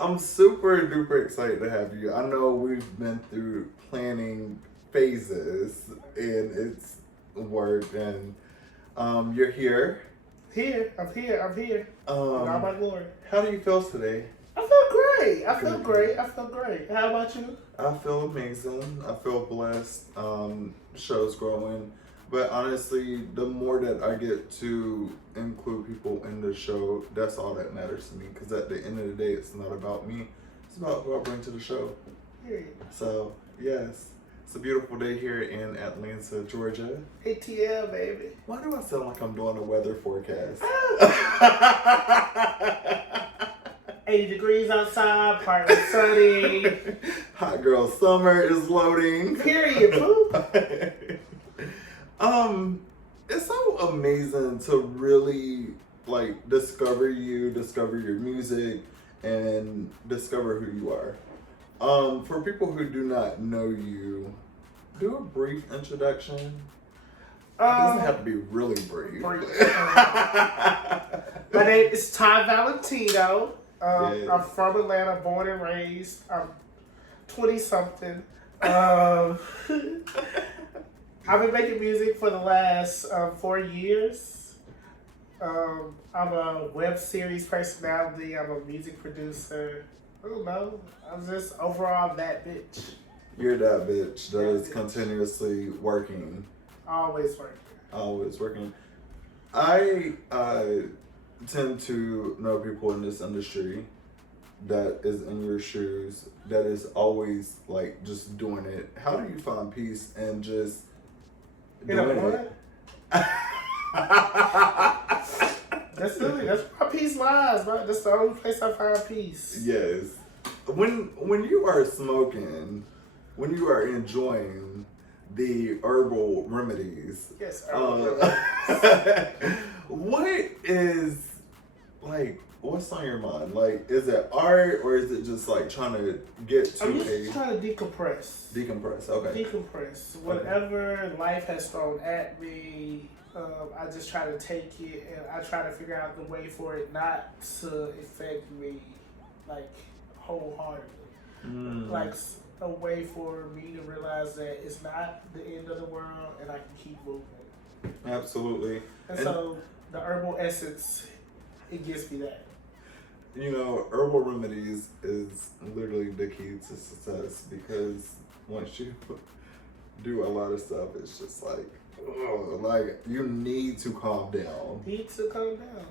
I'm super duper excited to have you. I know we've been through planning phases and it's worked and you're here. I'm here. In all my glory. How do you feel today? I feel great. How about you? I feel amazing. I feel blessed. Show's growing. But honestly, the more that I get to include people in the show, that's all that matters to me. Because at the end of the day, it's not about me. It's about who I bring to the show. Period. So, yes. It's a beautiful day here in Atlanta, Georgia. ATL, baby. Why do I sound like I'm doing a weather forecast? 80 degrees outside, partly sunny. Hot girl summer is loading. Period, boo. It's so amazing to really like discover your music, and discover who you are. For people who do not know you, do a brief introduction. It doesn't have to be really brief. My name is AmTyValentino. Yes. I'm from Atlanta, born and raised. I'm 20-something. I've been making music for the last 4 years. I'm a web series personality. I'm a music producer. I don't know. I'm just overall that bitch. You're that bitch that is continuously working. Always working. Always working. I tend to know people in this industry that is in your shoes, that is always like just doing it. How do you find peace and just doing it? That's where my peace lies, bro. That's the only place I find peace. Yes. When you are smoking, when you are enjoying the herbal remedies, yes, what is like? What's on your mind? Like, is it art or is it just like trying to get to I'm just trying to decompress. Decompress, okay. Decompress. Whatever life has thrown at me, I just try to take it and I try to figure out the way for it not to affect me, like, wholeheartedly. Like, a way for me to realize that it's not the end of the world and I can keep moving. Absolutely. And so, the herbal essence, it gives me that. You know, herbal remedies is literally the key to success, because once you do a lot of stuff, it's just like, you need to calm down.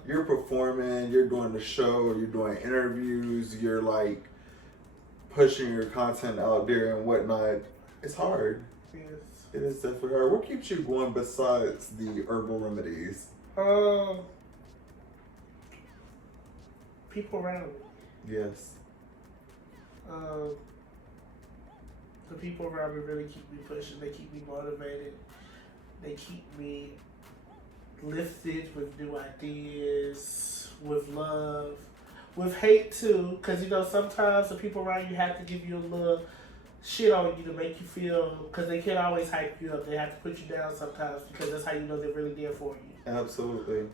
You're performing, you're doing the show, you're doing interviews, you're like pushing your content out there and whatnot. It's hard. Yes. It is definitely hard. What keeps you going besides the herbal remedies? People around me. Yes. The people around me really keep me pushing. They keep me motivated. They keep me lifted with new ideas, with love, with hate too. Because, you know, sometimes the people around you have to give you a little shit on you to make you feel, because they can't always hype you up. They have to put you down sometimes, because that's how you know they're really there for you. Absolutely.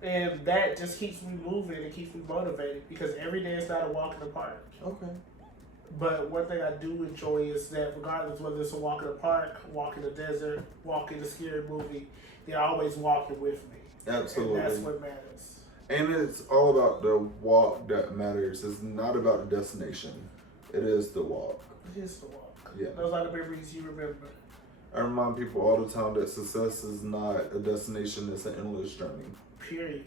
And that just keeps me moving and keeps me motivated, because every day is not a walk in the park. Okay. But one thing I do enjoy is that regardless whether it's a walk in the park, walk in the desert, walk in a scary movie, they're always walking with me. Absolutely. And that's what matters. And it's all about the walk that matters. It's not about the destination. It is the walk. It is the walk. Yeah. Those are the memories you remember. I remind people all the time that success is not a destination, it's an endless journey. Period.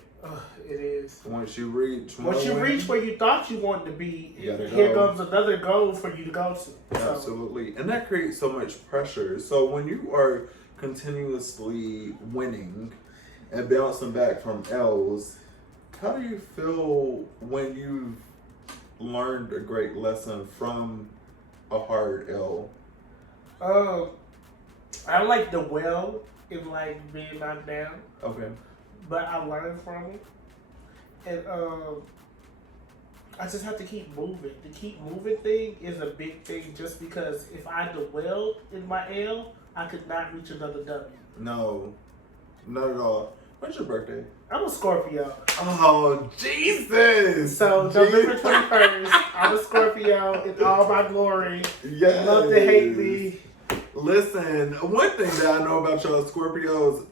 It is. Once you reach where you thought you wanted to be, here comes another goal for you to go to. Absolutely. And that creates so much pressure. So when you are continuously winning and bouncing back from L's, how do you feel when you've learned a great lesson from a hard L? I like the well in like being knocked down. Okay. But I learned from it. And I just have to keep moving. The keep moving thing is a big thing, just because if I dwell in my L, I could not reach another W. No, not at all. When's your birthday? I'm a Scorpio. Oh, Jesus! So, November 21st, I'm a Scorpio in all my glory. Yes. Love to hate me. Listen, one thing that I know about y'all Scorpios,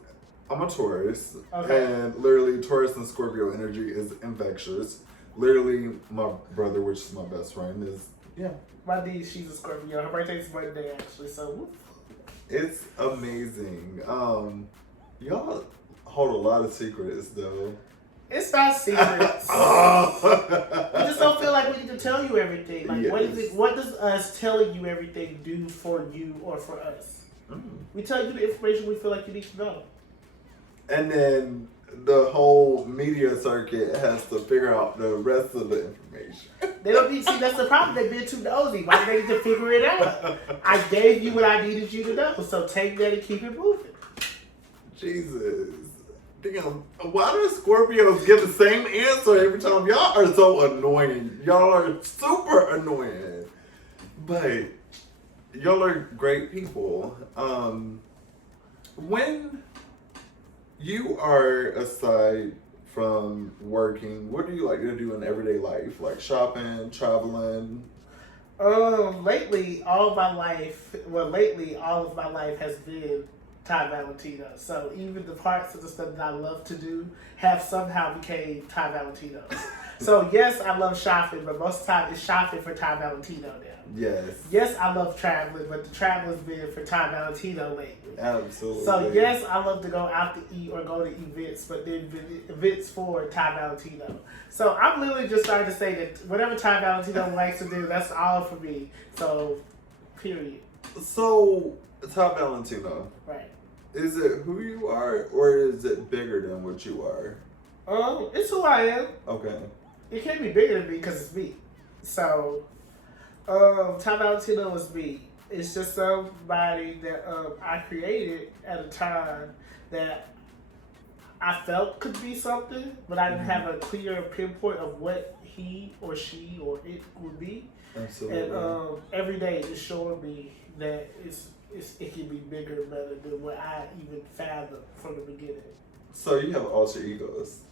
I'm a Taurus. Okay. And literally, Taurus and Scorpio energy is infectious. Literally, my brother, which is my best friend, is, yeah. My niece, she's a Scorpio. Her birthday's Monday, actually, so. It's amazing. Y'all hold a lot of secrets, though. It's not secrets. We just don't feel like we need to tell you everything. Like, Yes. what does us telling you everything do for you or for us? We tell you the information we feel like you need to know. And then the whole media circuit has to figure out the rest of the information. They don't need, see, that's the problem. They've been too nosy. Why do they need to figure it out? I gave you what I needed you to know, so take that and keep it moving. Jesus. Damn, why do Scorpios give the same answer every time? Y'all are so annoying. Y'all are super annoying. But y'all are great people. When you are aside from working, what do you like to do in everyday life? Like shopping, traveling? Lately, all of my life has been Valentino. So even the parts of the stuff that I love to do have somehow became Valentino. So yes, I love shopping, but most of the time it's shopping for Valentino now. Yes. Yes, I love traveling, but the traveling's been for Valentino lately. Absolutely. So yes, I love to go out to eat or go to events, but then events for Valentino. So I'm literally just trying to say that whatever Valentino likes to do, that's all for me. So, period. So, Valentino. Right. Is it who you are, or is it bigger than what you are? It's who I am. Okay. It can't be bigger than me because it's me. So, Valentino is me. It's just somebody that I created at a time that I felt could be something, but I didn't have a clear pinpoint of what he or she or it would be. Absolutely. And every day it's showing me that it can be bigger and better than what I even fathomed from the beginning. So you have alter egos.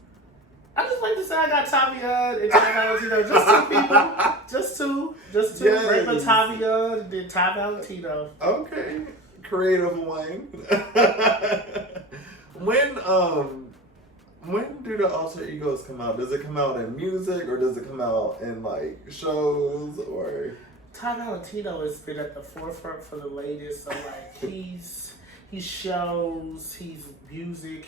I just like to say I got Tavion and Valentino. Just two people. Just two. Yes. Regular Tavion and then Valentino. Okay. Creative one. When do the alter egos come out? Does it come out in music, or does it come out in like shows, or? Valentino has been at the forefront for the latest. So like he shows, he's music,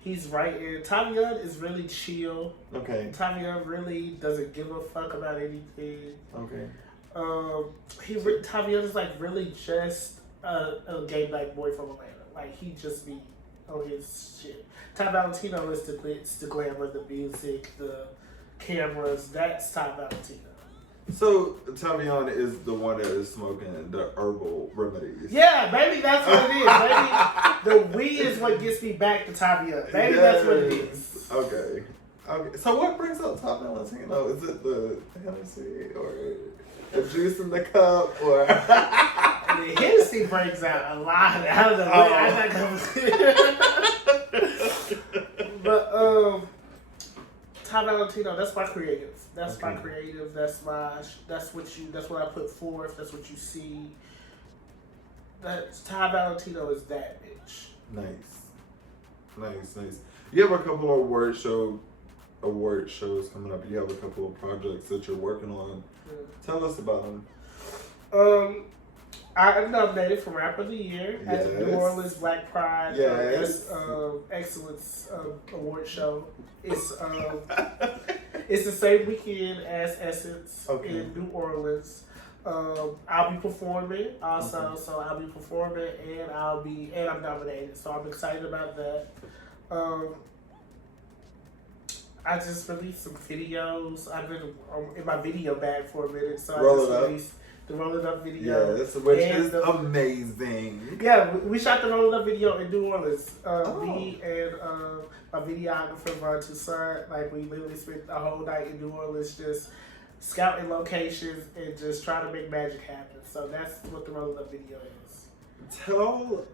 he's writing. Tavion is really chill. Okay. Tavion really doesn't give a fuck about anything. Okay. Tavion is like really just a gay black boy from Atlanta. Like he just be on his shit. Valentino is the glitz, the glamour, the music, the cameras. That's Valentino. So Tavion is the one that is smoking the herbal remedies. Yeah, maybe that's what it is. Maybe the weed is what gets me back to Tavion. Maybe that's what it is. Okay. So what brings up Valentino? Is it the Hennessy or the juice in the cup, or? The Hennessy brings out a lot. I don't know. I'm not gonna. But Valentino, that's my creative. That's my creative. That's what I put forth. That's what you see. Valentino is that bitch. Nice. You have a couple of award shows coming up. You have a couple of projects that you're working on. Yeah. Tell us about them. I'm nominated for Rapper of the Year at the New Orleans Black Pride Excellence Award Show. It's the same weekend as Essence in New Orleans. I'll be performing also, so I'll be performing and I'm nominated. So I'm excited about that. I just released some videos. I've been in my video bag for a minute, so I just released the Roll It Up video. Yes, which is amazing. Yeah, we shot the Roll It Up video in New Orleans. Me and my videographer, Von Toussaint, like we literally spent the whole night in New Orleans just scouting locations and just trying to make magic happen. So that's what the Roll It Up video is. Tell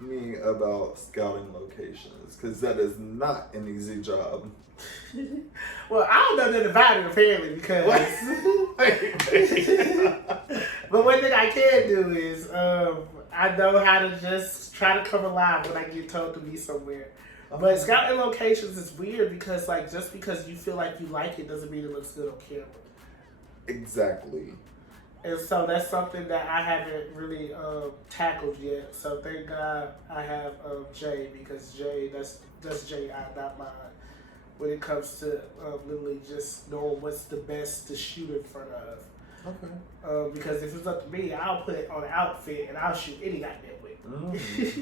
me about scouting locations, because that is not an easy job. Well, I don't know nothing about it apparently because. But one thing I can do is I know how to just try to come alive when I get told to be somewhere. Okay. But scouting locations is weird because like just because you feel like you like it doesn't mean it looks good on camera. Exactly. And so that's something that I haven't really tackled yet. So thank God I have Jay, because Jay, that's Jay, not mine. When it comes to literally just knowing what's the best to shoot in front of. Okay. Because if it's up to me, I'll put it on an outfit and I'll shoot any goddamn way.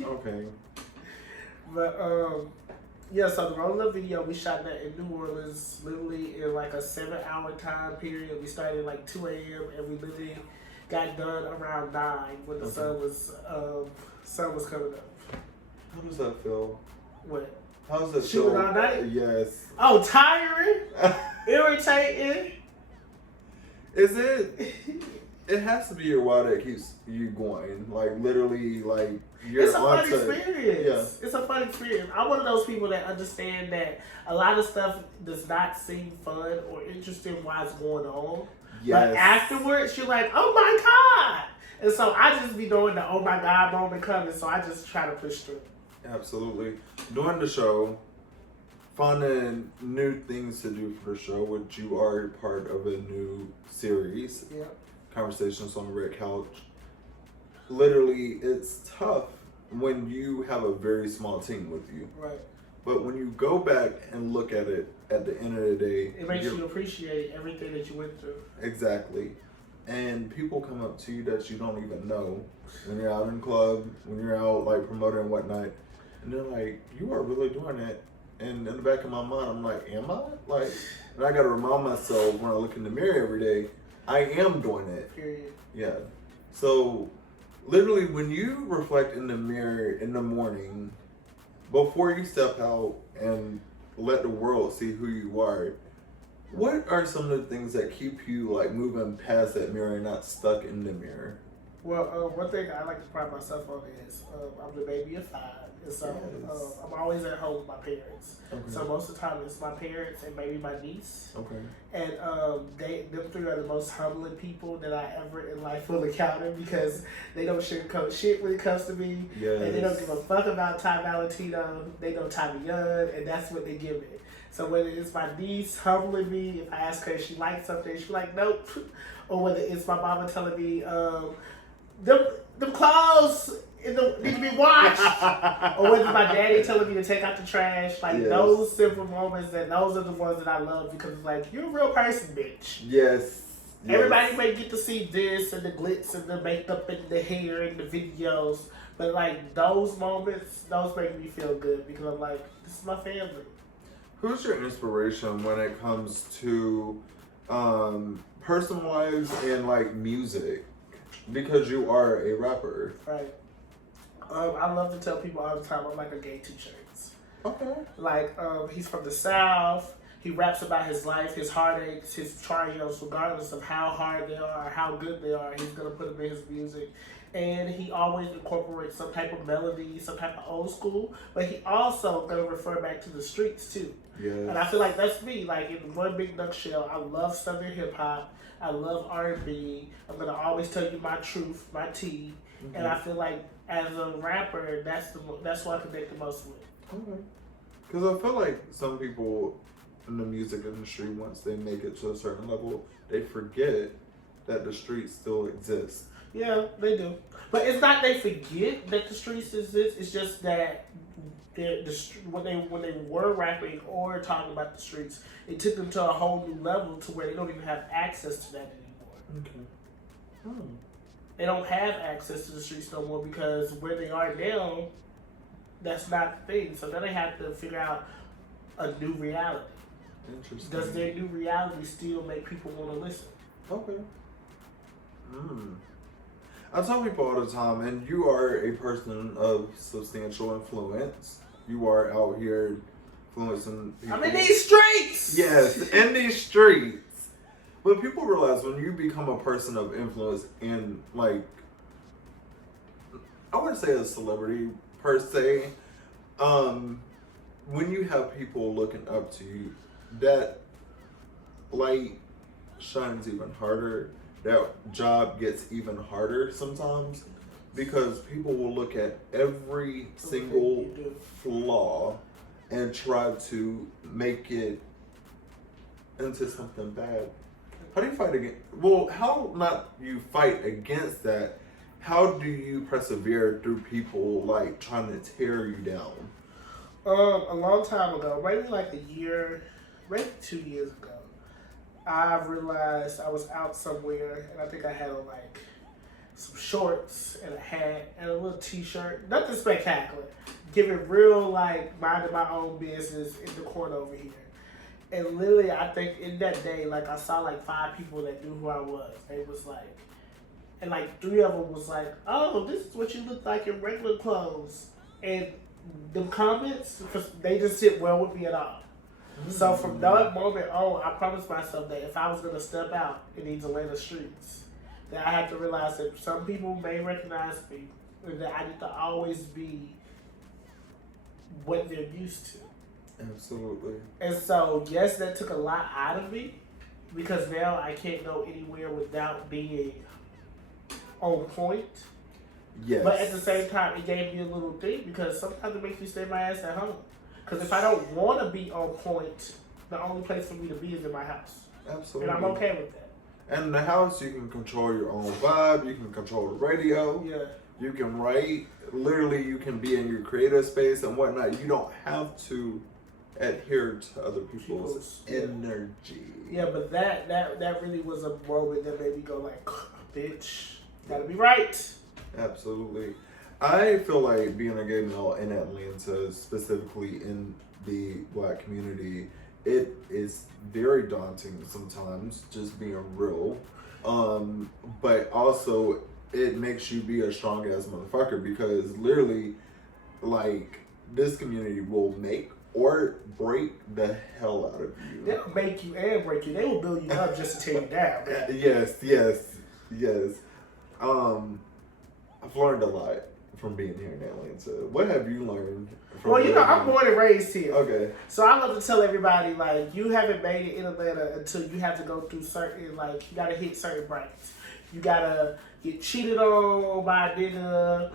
Okay. But yeah, so the Roll Up video, we shot that in New Orleans, literally in like a 7-hour time period. We started at like 2 a.m. and we literally got done around 9 when the sun was coming up. How does that feel? What? How does that Shooting feel? all night? Yes. Oh, tiring? Irritating? Is it? It has to be your why that keeps you going. Like literally, like you're. It's a fun experience. Yeah. It's a fun experience. I'm one of those people that understand that a lot of stuff does not seem fun or interesting while it's going on. Yes. But afterwards, you're like, oh my God. And so I just be doing the oh my God moment coming. So I just try to push through. Absolutely. During the show, finding new things to do for the show, which you are part of a new series. Yep. Conversations on the Red Couch. Literally, it's tough when you have a very small team with you. Right. But when you go back and look at it at the end of the day, it makes you appreciate everything that you went through. Exactly. And people come up to you that you don't even know when you're out in club, when you're out like promoting and whatnot. And they're like, you are really doing that. And in the back of my mind, I'm like, am I? Like, and I got to remind myself when I look in the mirror every day, I am doing it. Period. Yeah. So, literally, when you reflect in the mirror in the morning, before you step out and let the world see who you are, what are some of the things that keep you like moving past that mirror and not stuck in the mirror? Well, one thing I like to pride myself on is I'm the baby of 5. And so Yes. I'm always at home with my parents. Okay. So most of the time it's my parents and maybe my niece. Okay. And them 3 are the most humbling people that I ever in life will encounter because they don't sugarcoat shit when it comes to me. Yes. And they don't give a fuck about IAmTyValentino. They know Tommy Young, and that's what they give me. So whether it's my niece humbling me, if I ask her if she likes something, she's like, nope. Or whether it's my mama telling me, them clothes need to be washed. Or whether my daddy telling me to take out the trash. Like those simple moments, and those are the ones that I love because it's like, you're a real person, bitch. Yes. Everybody may get to see this and the glitz and the makeup and the hair and the videos. But like those moments, those make me feel good because I'm like, this is my family. Who's your inspiration when it comes to personal lives and like music? Because you are a rapper. Right. I love to tell people all the time I'm like a gay 2 Chainz. Okay. Like, he's from the South. He raps about his life, his heartaches, his triumphs, regardless of how hard they are, how good they are. He's going to put them in his music. And he always incorporates some type of melody, some type of old school. But he also going to refer back to the streets, too. Yes. And I feel like that's me. Like, in one big nutshell, I love Southern hip-hop. I love R&B. I'm going to always tell you my truth, my tea. Mm-hmm. And I feel like as a rapper, that's what I connect the most with. Okay. Because I feel like some people in the music industry, once they make it to a certain level, they forget that the streets still exist. Yeah, they do. But it's not they forget that the streets exist. It's just that when they were rapping or talking about the streets, it took them to a whole new level to where they don't even have access to that anymore. Okay. They don't have access to the streets no more because where they are now, that's not the thing. So then they have to figure out a new reality. Interesting. Does their new reality still make people want to listen? Okay. I tell people all the time, and you are a person of substantial influence. You are out here influencing people. I'm in these streets! Yes, in these streets. But people realize when you become a person of influence and, like, I wouldn't say a celebrity, per se. When you have people looking up to you, that light shines even harder. That job gets even harder sometimes because people will look at every single flaw and try to make it into something bad. How do you fight against? Well, how not you fight against that? How do you persevere through people like trying to tear you down? A long time ago, maybe like a year, maybe 2 years ago, I realized I was out somewhere, and I think I had on like some shorts and a hat and a little t-shirt. Nothing spectacular. Giving real like minding my own business in the corner over here. And literally, I think in that day, like I saw like 5 people that knew who I was. They was like, and like 3 of them was like, "Oh, this is what you look like in regular clothes." And the comments, they just sit well with me at all. Mm-hmm. So from that moment on, I promised myself that if I was gonna step out in these Atlanta streets, that I had to realize that some people may recognize me, and that I need to always be what they're used to. Absolutely. And so, yes, that took a lot out of me because now I can't go anywhere without being on point. Yes. But at the same time, it gave me a little thing because sometimes it makes me stay my ass at home. Because if I don't want to be on point, the only place for me to be is in my house. Absolutely. And I'm okay with that. And in the house, you can control your own vibe. You can control the radio. Yeah. You can write. Literally, you can be in your creative space and whatnot. You don't have to adhere to other people's energy. Yeah, but that really was a moment that made me go like, bitch, gotta be right. Absolutely. I feel like being a gay male in Atlanta, specifically in the Black community, it is very daunting sometimes, just being real. But also, it makes you be a strong ass motherfucker because literally, like, this community will make or break the hell out of you. They'll make you and break you. They will build you up just to tear you down. Man. Yes. I've learned a lot from being here in Atlanta. What have you learned from I'm born and raised here. Okay. So I love to tell everybody, like, you haven't made it in Atlanta until you have to go through certain, like, you gotta hit certain brackets. You gotta get cheated on by a nigga.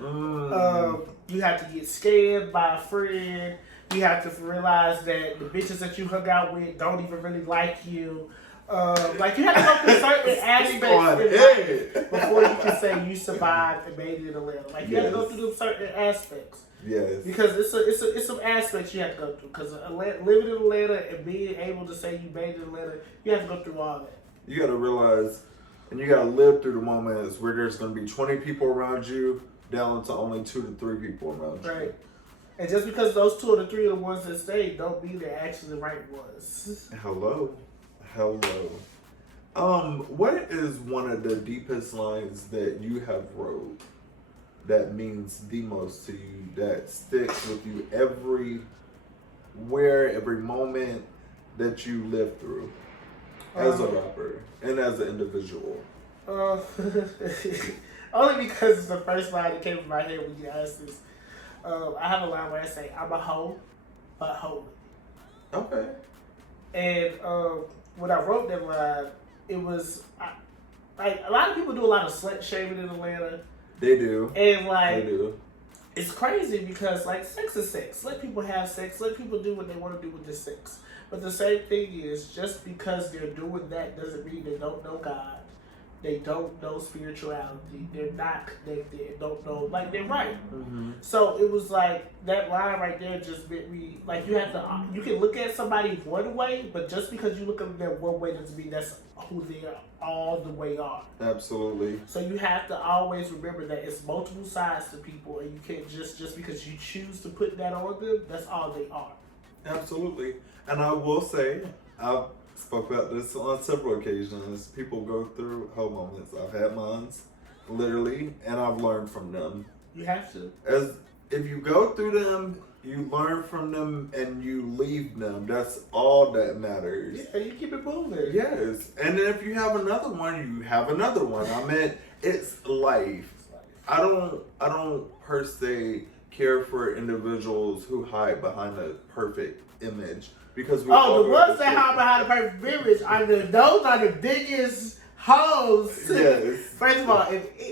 You have to get scared by a friend. You have to realize that the bitches that you hung out with don't even really like you. Like, you have to go through certain aspects before you can say you survived and made it in Atlanta. Like, you have to go through them certain aspects. Yes. Because it's some aspects you have to go through. Because living in Atlanta and being able to say you made it in Atlanta, you have to go through all that. You got to realize, and you got to live through the moments where there's going to be 20 people around you down to only 2 to 3 people around you. Right. And just because those 2 or the 3 are the ones that stayed, don't mean they're actually the right ones. Hello. What is one of the deepest lines that you have wrote that means the most to you, that sticks with you every moment that you live through as a rapper and as an individual? Only because it's the first line that came to my head when you asked this. I have a line where I say, "I'm a hoe, but holy." Okay. And when I wrote that line, it was like a lot of people do a lot of slut shaming in Atlanta. They do. And like, they do. It's crazy because like sex is sex. Let people have sex. Let people do what they want to do with their sex. But the same thing is, just because they're doing that doesn't mean they don't know God. They don't know spirituality. They're not connected. They don't know, like, they're right. Mm-hmm. So it was like that line right there just meant me, like, you can look at somebody one way, but just because you look at them one way doesn't mean that's who they are all the way are. Absolutely. So you have to always remember that it's multiple sides to people, and you can't just because you choose to put that on them, that's all they are. Absolutely. And I will say, I've spoke about this on several occasions. People go through hoe moments. I've had mine, literally, and I've learned from them. You have to. As if you go through them, you learn from them, and you leave them. That's all that matters. Yeah, you keep it moving. Yes, and then if you have another one, you have another one. I mean, it's life. I don't per se care for individuals who hide behind a perfect image because we the ones that hide behind the perfect image those are the biggest hoes. Yes. First of all,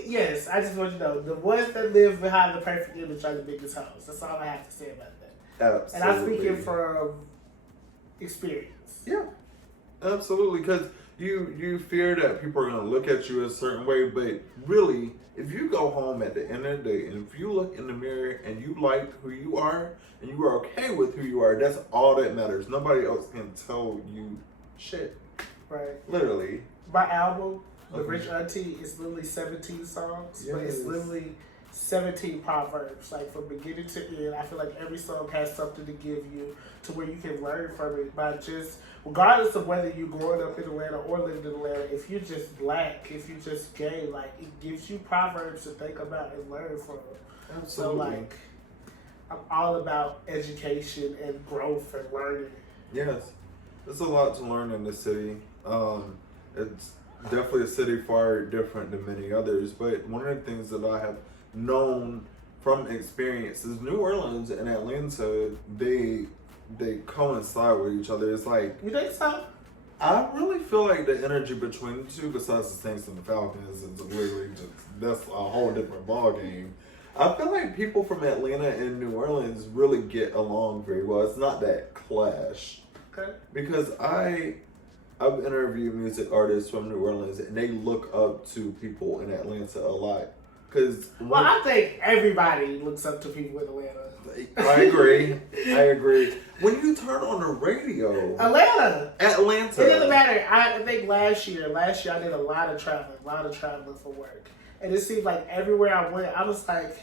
yes, I just want you to know the ones that live behind the perfect image are the biggest hoes. That's all I have to say about that. Absolutely. And I'm speaking from experience. Yeah, absolutely. Because you fear that people are going to look at you a certain way, but really, if you go home at the end of the day and if you look in the mirror and you like who you are and you are okay with who you are, that's all that matters. Nobody else can tell you shit. Right. Literally. My album, The Rich Auntie, is literally 17 songs, but it's literally 17 proverbs. Like from beginning to end, I feel like every song has something to give you to where you can learn from it by just, regardless of whether you're growing up in Atlanta or living in Atlanta, if you're just black, if you're just gay, like it gives you proverbs to think about and learn from. Absolutely. So like, I'm all about education and growth and learning. Yes, there's a lot to learn in the city. It's definitely a city far different than many others, but one of the things that I have known from experience is New Orleans and Atlanta, they coincide with each other. It's like, You think so? I really feel like the energy between the two, besides the Saints and the Falcons, is literally that's a whole different ball game. I feel like people from Atlanta and New Orleans really get along very well. It's not that clash. Okay. Because I've interviewed music artists from New Orleans and they look up to people in Atlanta a lot. Well, I think everybody looks up to people in Atlanta. I agree. When you turn on the radio, Atlanta. It doesn't matter. I think last year I did a lot of traveling for work. And it seemed like everywhere I went, I was like,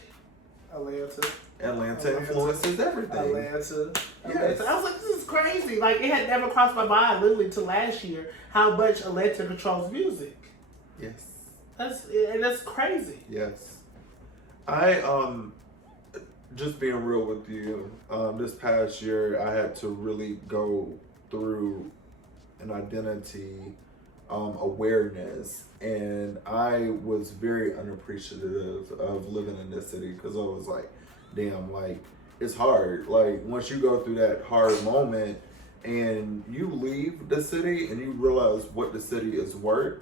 Atlanta influences everything. Atlanta. Yes. I was like, this is crazy. Like, it had never crossed my mind, literally, to last year, how much Atlanta controls music. Yes. That's crazy. Yes. I, just being real with you, this past year, I had to really go through an identity awareness, and I was very unappreciative of living in this city because I was like, damn, like it's hard. Like once you go through that hard moment and you leave the city and you realize what the city is worth,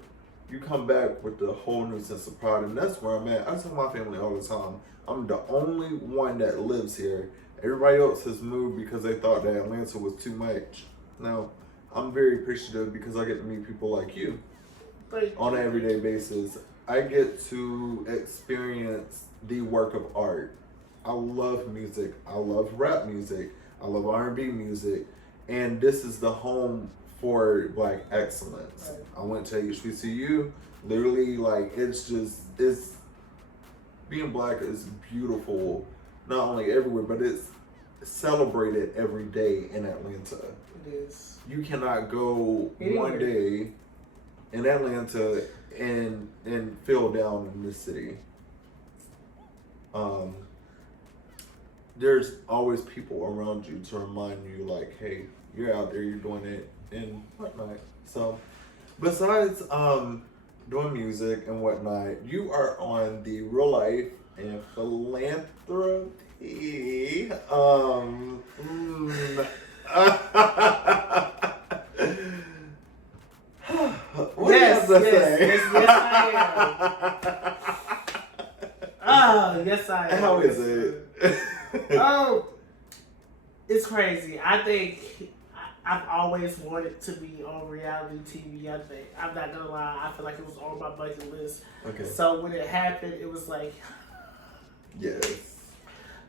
you come back with a whole new sense of pride, and that's where I'm at. I tell my family all the time, I'm the only one that lives here. Everybody else has moved because they thought that Atlanta was too much. Now, I'm very appreciative because I get to meet people like you on an everyday basis. I get to experience the work of art. I love music. I love rap music. I love R&B music. And this is the home for Black excellence. I went to HBCU. Literally, like, it's being Black is beautiful, not only everywhere, but it's celebrated every day in Atlanta. It is. You cannot go one day in Atlanta and feel down in this city. There's always people around you to remind you, like, hey, you're out there, you're doing it, and whatnot. So, besides doing music and whatnot, you are on the Real Life and Philanthropy. Yes, I am. How is it? It's crazy. I think I've always wanted to be on reality TV. I think, I'm not gonna lie, I feel like it was on my bucket list. Okay. So when it happened, it was like, yes.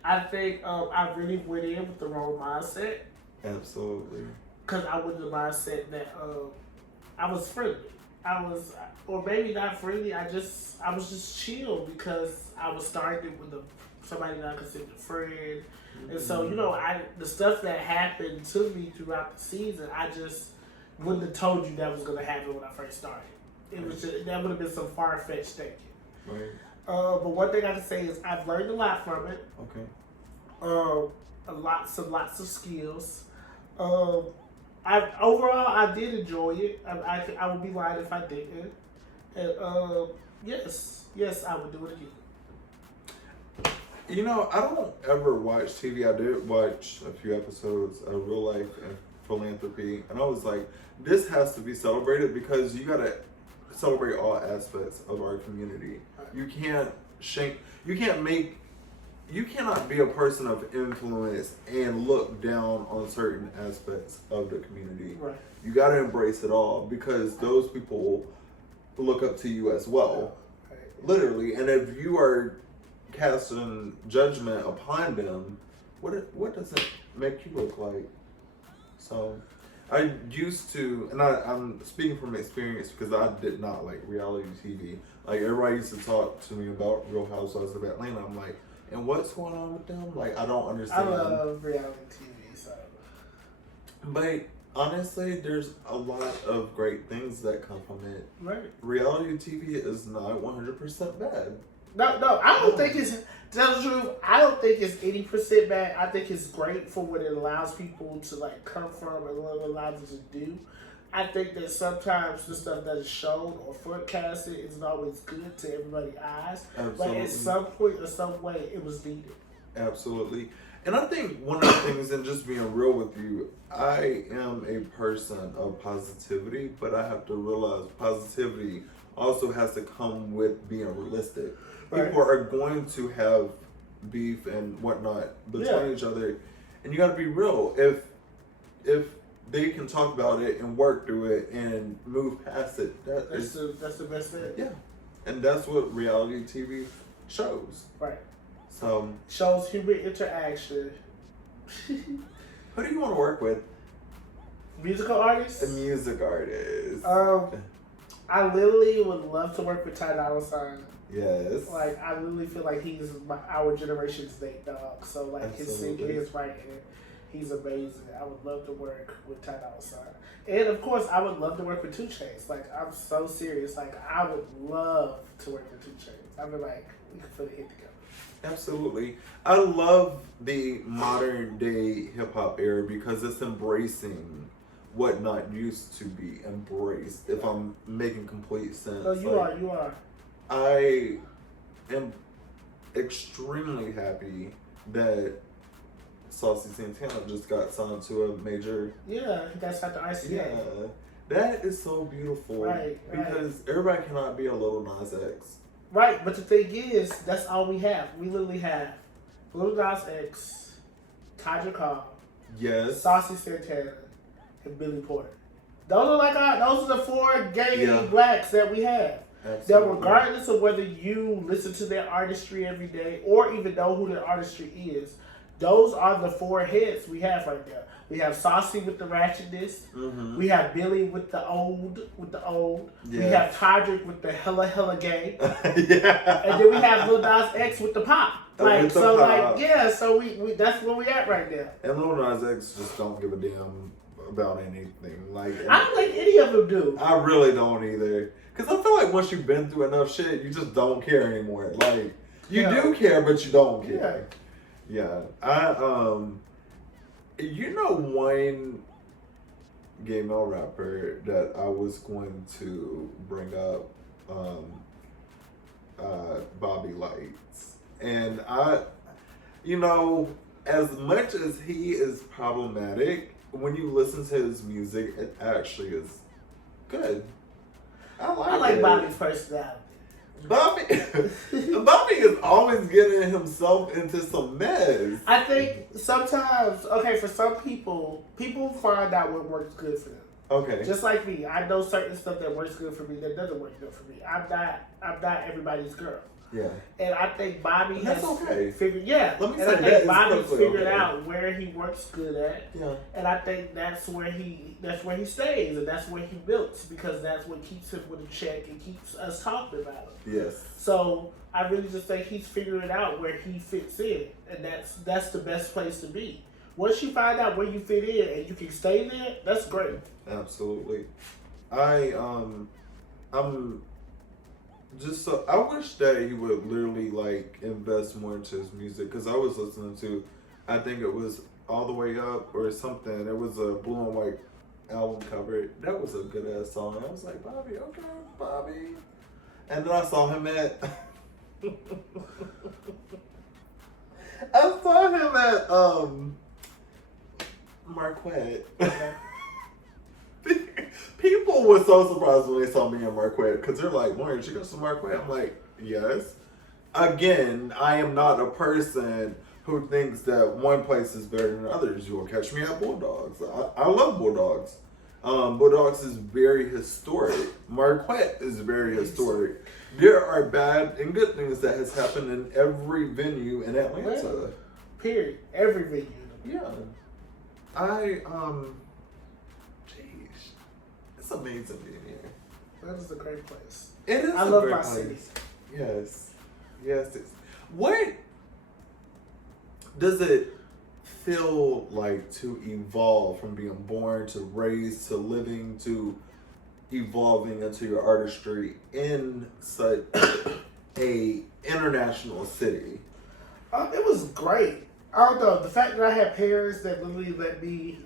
I think I really went in with the wrong mindset. Absolutely. Because I went in the mindset that I was friendly. Or maybe not friendly. I was just chill because I was starting with somebody that I considered a friend. Mm-hmm. And so, the stuff that happened to me throughout the season, I just wouldn't have told you that was going to happen when I first started. That would have been some far-fetched thinking. Right. But one thing I can say is I've learned a lot from it. Okay. Lots of skills. Overall, I did enjoy it. I would be lying if I didn't. And yes, I would do it again. You know, I don't ever watch TV. I did watch a few episodes of Real Life and Philanthropy, and I was like, this has to be celebrated because you gotta celebrate all aspects of our community. You can't you cannot be a person of influence and look down on certain aspects of the community. Right. You gotta embrace it all because those people look up to you as well. Right. Literally. And if you are casting judgment upon them, what does it make you look like? So I used to, and I'm speaking from experience because I did not like reality TV. Like everybody used to talk to me about Real Housewives of Atlanta. I'm like, and what's going on with them? Like I don't understand. I love reality TV, so. But honestly, there's a lot of great things that come from it. Right. Reality TV is not 100% bad. No, I don't think it's, to tell the truth, I don't think it's 80% bad. I think it's great for what it allows people to like come from and what it allows them to do. I think that sometimes the stuff that is shown or forecasted isn't always good to everybody's eyes. Absolutely. But at some point or some way, it was needed. Absolutely. And I think one of the things, and just being real with you, I am a person of positivity, but I have to realize positivity also has to come with being realistic. Right. People are going to have beef and whatnot between each other, and you got to be real. If they can talk about it and work through it and move past it, That's the best thing. Yeah, and that's what reality TV shows. Right. So shows human interaction. who do you want to work with? Musical artists? A music artist. I literally would love to work with Ty Dolla $ign. Yes. Like, I literally feel like he's our generation's Nate Dogg. So, like, Absolutely. his singing, his writing, he's amazing. I would love to work with Ty Dolla $ign. And, of course, I would love to work with 2 Chainz. Like, I'm so serious. Like, I would love to work with 2 Chainz. I mean, like, we could put a hit together. Absolutely. I love the modern day hip hop era because it's embracing what not used to be embraced, if I'm making complete sense. So you are. I am extremely happy that Saucy Santana just got signed to a major. Yeah, he got signed to ICA. Yeah, that is so beautiful. Right. Because everybody cannot be a Lil Nas X. Right, but the thing is, that's all we have. We literally have Lil Nas X, Taja Cobb, Yes. Saucy Santana, and Billy Porter. Those are the 4 gay blacks that we have. Absolutely. That regardless of whether you listen to their artistry every day or even know who their artistry is, those are the 4 heads we have right there. We have Saucy with the ratchetness. Mm-hmm. We have Billy with the old. Yeah. We have Todrick with the hella gay. Yeah. And then we have Lil Nas X with the pop. Like, With the so pop. like, yeah, so we that's where we at right now. And Lil Nas X just don't give a damn about anything. Like, I don't think any of them do. I really don't either. Because I feel like once you've been through enough shit, you just don't care anymore. Like, you do care, but you don't care. Yeah. You know one gay male rapper that I was going to bring up, Bobby Lights. And as much as he is problematic, when you listen to his music, it actually is good. I like Bobby's personality. Bobby is always getting himself into some mess. I think sometimes, for some people find out what works good for them. Okay. Just like me, I know certain stuff that works good for me that doesn't work good for me. I'm not everybody's girl. Yeah. And I think Bobby has figured. Yeah. Let me and say I think that Bobby's figured out where he works good at. Yeah. And I think that's where he stays and that's where he builds because that's what keeps him with a check and keeps us talking about him. Yes. So I really just think he's figuring out where he fits in, and that's the best place to be. Once you find out where you fit in and you can stay there, that's great. Absolutely. I'm just so I wish that he would literally like invest more into his music because I was listening to, I think it was All the Way Up or something. It was a blue and white album cover. That was a good ass song. I was like, Bobby, okay, Bobby. And then I saw him at I saw him at Marquette. People were so surprised when they saw me at Marquette because they're like, "Lauren, you go to Marquette?" I'm like, "Yes." Again, I am not a person who thinks that one place is better than others. You will catch me at Bulldogs. I love Bulldogs. Bulldogs is very historic. Marquette is very historic. There are bad and good things that has happened in every venue in Atlanta. Period. Every venue. Yeah. Geez, it's amazing being here. That is a great place. It is. I love my city. Yes. Yes. What does it feel like to evolve from being born to raised to living to evolving into your artistry in such a international city? It was great. I don't know, the fact that I had parents that literally let me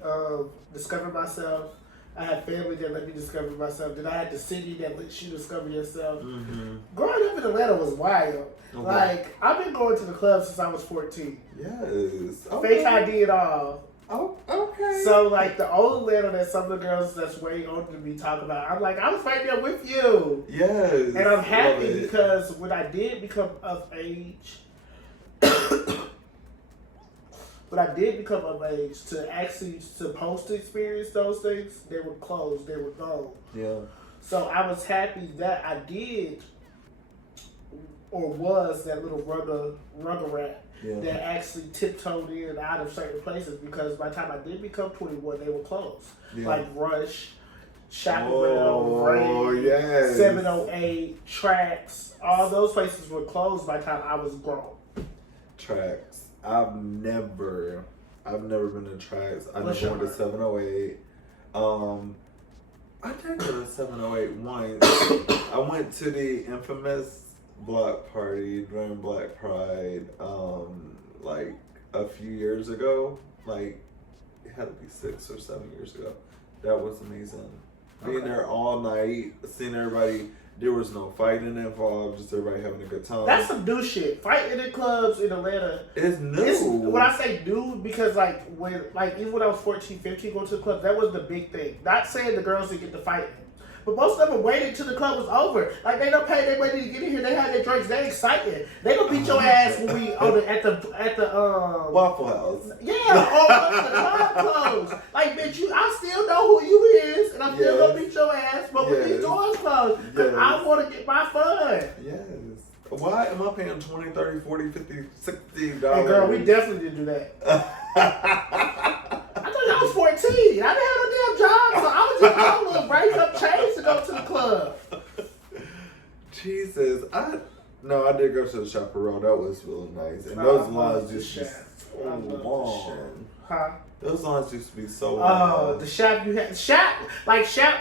discover myself. I had family that let me discover myself. Then I had the city that lets you discover yourself. Mm-hmm. Growing up in Atlanta was wild. Okay. Like, I've been going to the club since I was 14. Yes. Okay. Fake ID and all. Oh, okay. So, like, the old Atlanta that some of the girls that's way older than me talk about, I'm like, I was right there with you. Yes. And I'm happy because when I did become of age, to actually supposed to experience those things, they were closed, they were gone. Yeah. So I was happy that I did or was that little rugger rat that actually tiptoed in and out of certain places, because by the time I did become 21, they were closed. Yeah. Like Rush, Chaparral, Ray, yes. 708, Tracks, all those places were closed by the time I was grown. Tracks. I've never been to Tracks. I never went to 708. I did go to 708 once. I went to the infamous block party during Black Pride, like a few years ago. Like, it had to be 6 or 7 years ago. That was amazing. Being there all night, seeing everybody. There was no fighting involved, just everybody having a good time. That's some new shit. Fighting in clubs in Atlanta. It's new. When I say new, because even when I was 14, 15, going to the club, that was the big thing. Not saying the girls didn't get to fighting, but most of them waited till the club was over. Like, they don't pay their money to get in here. They had their drinks. They excited. They gonna beat your ass when we at the Waffle House. Yeah, or when the club closed. Like, bitch, I still know who you is, and I'm still gonna beat your ass. But when these doors closed, because I want to get my fun. Yes. Why am I paying $20, $30, $40, $50, $60? Hey, girl, we definitely didn't do that. I thought I was 14. I didn't have no damn job, so I was just on a little break up change to go to the club. Jesus. I did go to the Chaparral. That was really nice. And those lines used to be so long. Huh? Those lines used to be so long. Oh, the Shop you had. Shop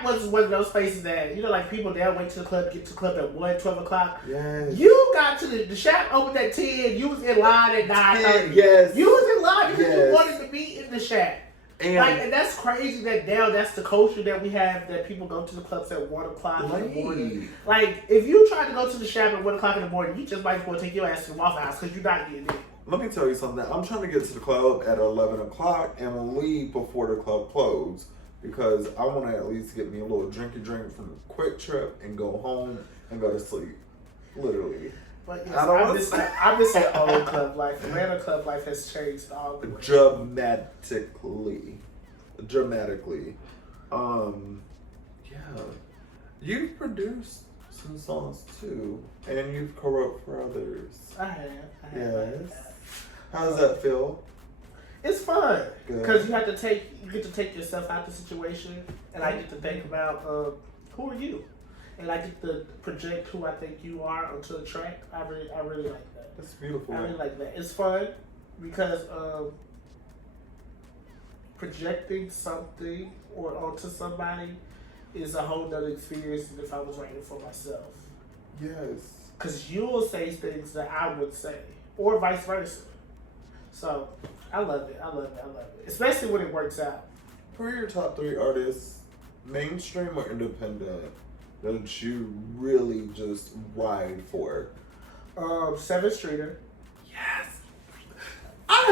was one of those places that, like, people there wait to the club, get to the club at 1, 12 o'clock. Yes. You got to the Shop opened at 10. You was in line at 9:30. Yes. You was in line because you wanted to be in the Shop. And that's crazy that now that's the culture that we have, that people go to the clubs at 1 o'clock in the morning. Like, if you try to go to the Shop at 1 o'clock in the morning, you just might as well take your ass to the Waffle House because you're not getting in. Let me tell you something. I'm trying to get to the club at 11 o'clock and leave before the club closes, because I want to at least get me a little drinky drink from a Quick Trip and go home and go to sleep. Literally. But yes, I miss the old club life. Atlanta club life has changed all the way. Dramatically. Yeah. You've produced some songs too, and you've co-wrote for others. I have. Yes. How does that feel? It's fun because you get to take yourself out the situation, and I get to think about who are you, and I get to project who I think you are onto the track. I really like that. That's beautiful. I really like that. It's fun because projecting something or onto somebody is a whole nother experience than if I was writing for myself. Yes. Because you'll say things that I would say, or vice versa. So, I love it. Especially when it works out. Who are your top 3 artists, mainstream or independent, that you really just ride for? 7th Streeter. Yes.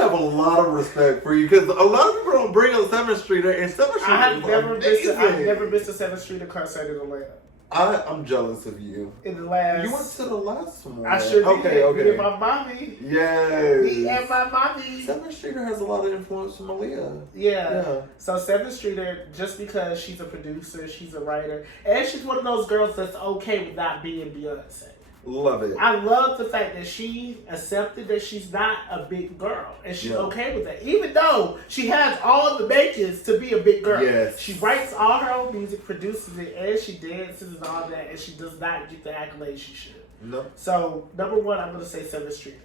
have a lot of respect for you because a lot of people don't bring up 7th Streeter, and 7th Streeter I've never amazing. missed a 7th Street concert in Atlanta. I'm jealous of you. In the last, you went to the last one. I sure did. Okay. Me and my mommy. Yes. Me and my mommy. 7th Streeter has a lot of influence from Aaliyah. Yeah. So 7th Streeter, just because she's a producer, she's a writer, and she's one of those girls that's okay with not being Beyonce. Love it. I love the fact that she accepted that she's not a big girl, and she's okay with that, even though she has all the makings to be a big girl. Yes. She writes all her own music, produces it, and she dances and all that, and she does not get the accolades she should. No. So, number one, I'm going to say 7th Street.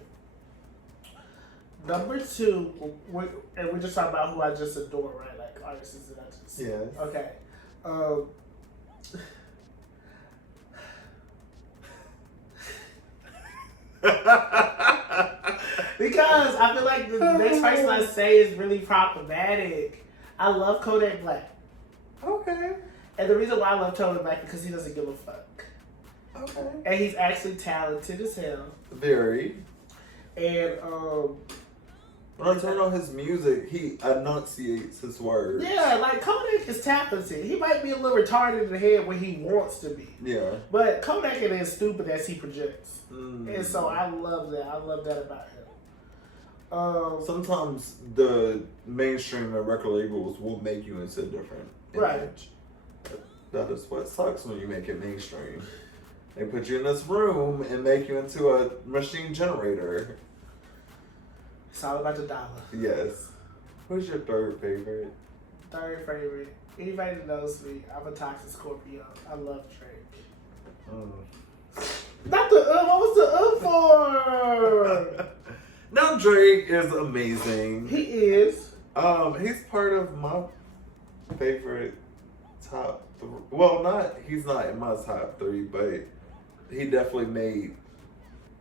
Number two, and we're just talking about who I just adore, right? Like artists that I just... Yeah. Okay. Because I feel like the next person I say is really problematic. I love Kodak Black. Okay. And the reason why I love Kodak Black is because he doesn't give a fuck. Okay. And he's actually talented as hell. Very. And when I turn on his music, he enunciates his words. yeah, like Kodak is talented. He might be a little retarded in the head when he wants to be. Yeah. But Kodak ain't as stupid as he projects. And so I love that. I love that about him. Sometimes the mainstream and record labels will make you into a different image. That is what sucks when you make it mainstream. They put you in this room and make you into a machine generator. It's all about the dollar. Yes. Who's your third favorite? Third favorite. Anybody that knows me, I'm a toxic Scorpio. I love Drake. Not the what was the for? Now Drake is amazing. He is. He's part of my favorite top 3. Well, he's not in my top 3, but he definitely made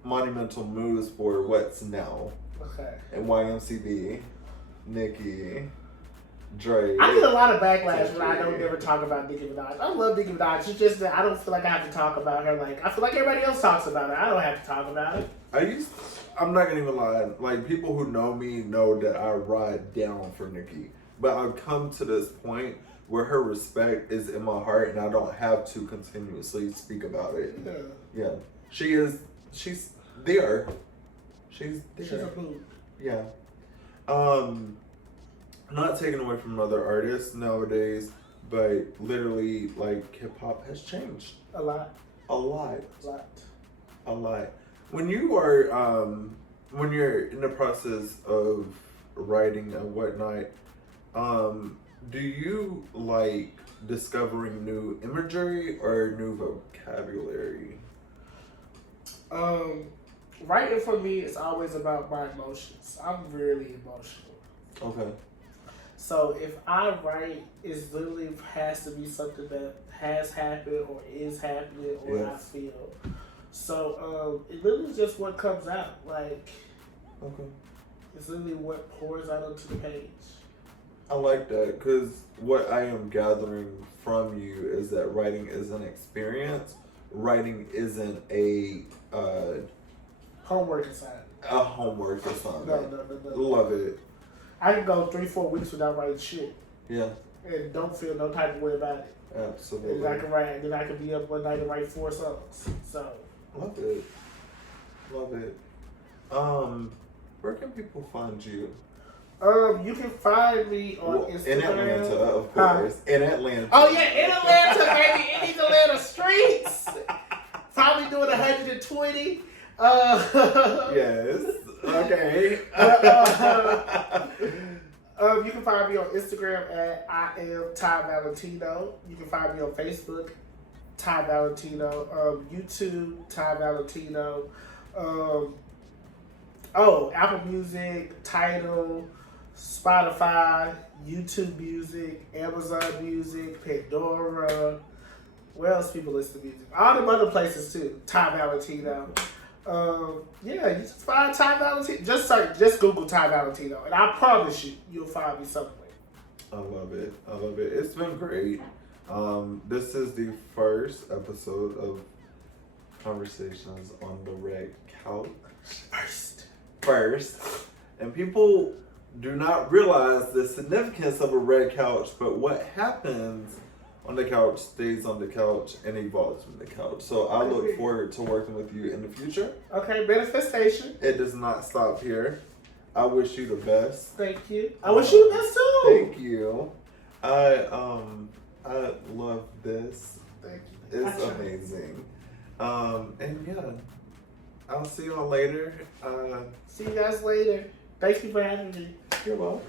monumental moves for what's now. Okay. And YMCB, Nicki, Drake. I get a lot of backlash when I don't ever talk about Nicki Minaj. I love Nicki Minaj. It's just that I don't feel like I have to talk about her. Like I feel like everybody else talks about her. I don't have to talk about it. I'm not gonna even lie. Like people who know me know that I ride down for Nicki, but I've come to this point where her respect is in my heart, and I don't have to continuously speak about it. Yeah. She's there. She's there. She's a boo. Yeah. Not taken away from other artists nowadays, but literally, like, hip hop has changed. A lot. When you are, when you're in the process of writing and whatnot, do you like discovering new imagery or new vocabulary? Writing for me is always about my emotions. I'm really emotional. Okay. So if I write, it literally has to be something that has happened or is happening or I feel. So it literally is just what comes out. Like, okay. It's literally what pours out onto the page. I like that because what I am gathering from you is that writing is an experience. Writing isn't a homework assignment. A homework assignment. No. Love it. I can go 3-4 weeks without writing shit. Yeah. And don't feel no type of way about it. Absolutely. And then I can be up one night and write 4 songs. So. Love it. Where can people find you? You can find me on Instagram. In Atlanta, of course. In Atlanta. Oh yeah, in Atlanta, baby. In these Atlanta streets. Probably doing 120. Yes. Okay. You can find me on Instagram at IAmTyValentino. You can find me on Facebook, Ty Valentino. YouTube, Ty Valentino. Apple Music, Tidal, Spotify, YouTube Music, Amazon Music, Pandora. Where else people listen to music? All them other places too. Ty Valentino. You just find Ty Valentino. Just Google Ty Valentino, and I promise you'll find me somewhere. I love it. It's been great. This is the first episode of Conversations on the Red Couch. First. And people do not realize the significance of a red couch, but what happens on the couch stays on the couch and evolves from the couch. So I look forward to working with you in the future. Okay, manifestation. It does not stop here. I wish you the best. Thank you. I wish you the best too. Thank you. I love this. Thank you. It's amazing. And yeah, I'll see y'all later. See you guys later. Thank you for having me. You're welcome.